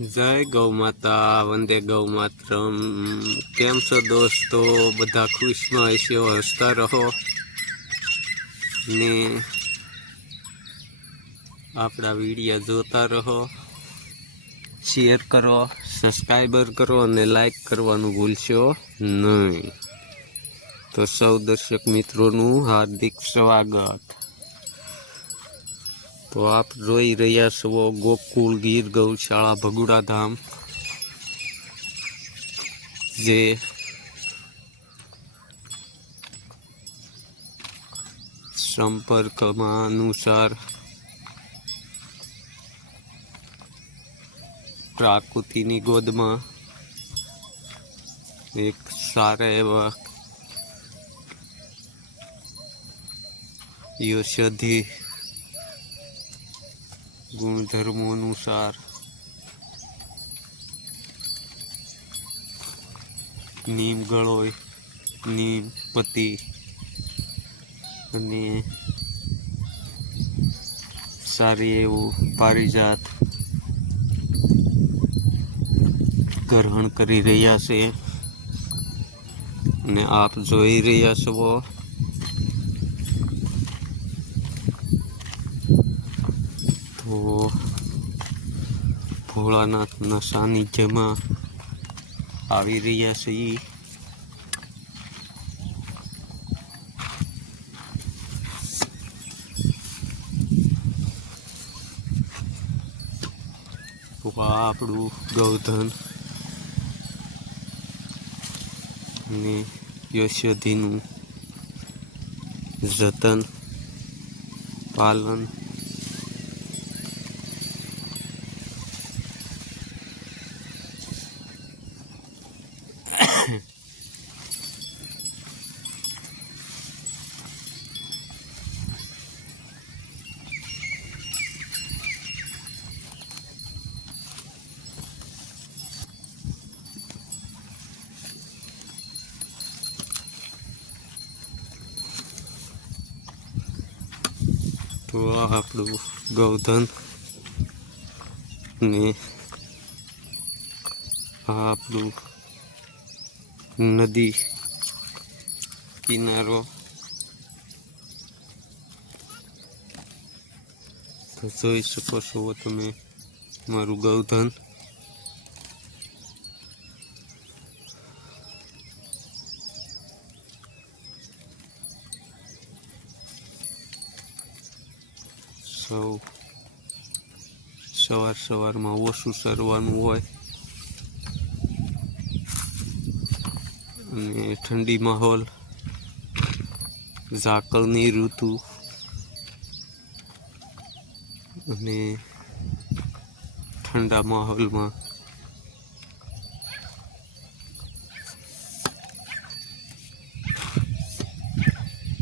जय गौ माता वंदे गौ मातरम। केम छो दोस्तों? बधा खुश में हशो, हसता रहो ने आपड़ा वीडियो जोता रहो। शेयर करो, सब्सक्राइबर करो और लाइक करवानुं भूलशो नहीं। तो सौ दर्शक मित्रों हार्दिक स्वागत। तो आप जोई रह्या छो गोकुल गीर गौशाला भगुड़ा धाम, जे संपर्क अनुसार प्राकृतिनी गोद में एक सारा एवा औषधि गुणधर्मों अनुसार नीम गळोय, नीम पति अने सारी एवं पारिजात ग्रहण करी रह्या छे ने आप जोई रह्या छो तो भोलानाथ ना सानिध्य में आवी रह्या छे। तो आपणुं गौधन ने औषधिनुं जतन पालन तो आपणुं गौधन ने आपणुं नदी किनारो। तो जोई शको छो तमे मारुं गौधन। सवार सवार में ओछुं सरवानुं होय अने ठंडी माहौल, झाकळनी ऋतु अने ठंडा माहौल में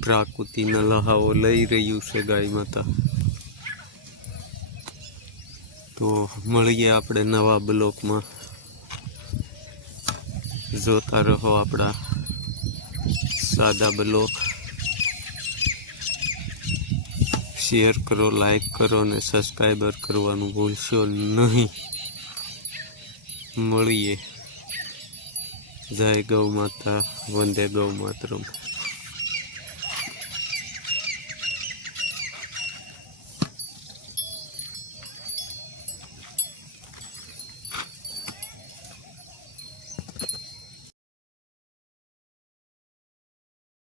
प्राकृतिना लहावो लई रह्युं छे गाय माता। तो मळीए आपणे नवा ब्लॉक में। जोता रहो आपड़ा सादा ब्लॉक। शेयर करो, लाइक करो ने सब्सक्राइबर करवानुं भूलशो नहीं। मळीए। जय गौ माता वंदे गौ मातरम।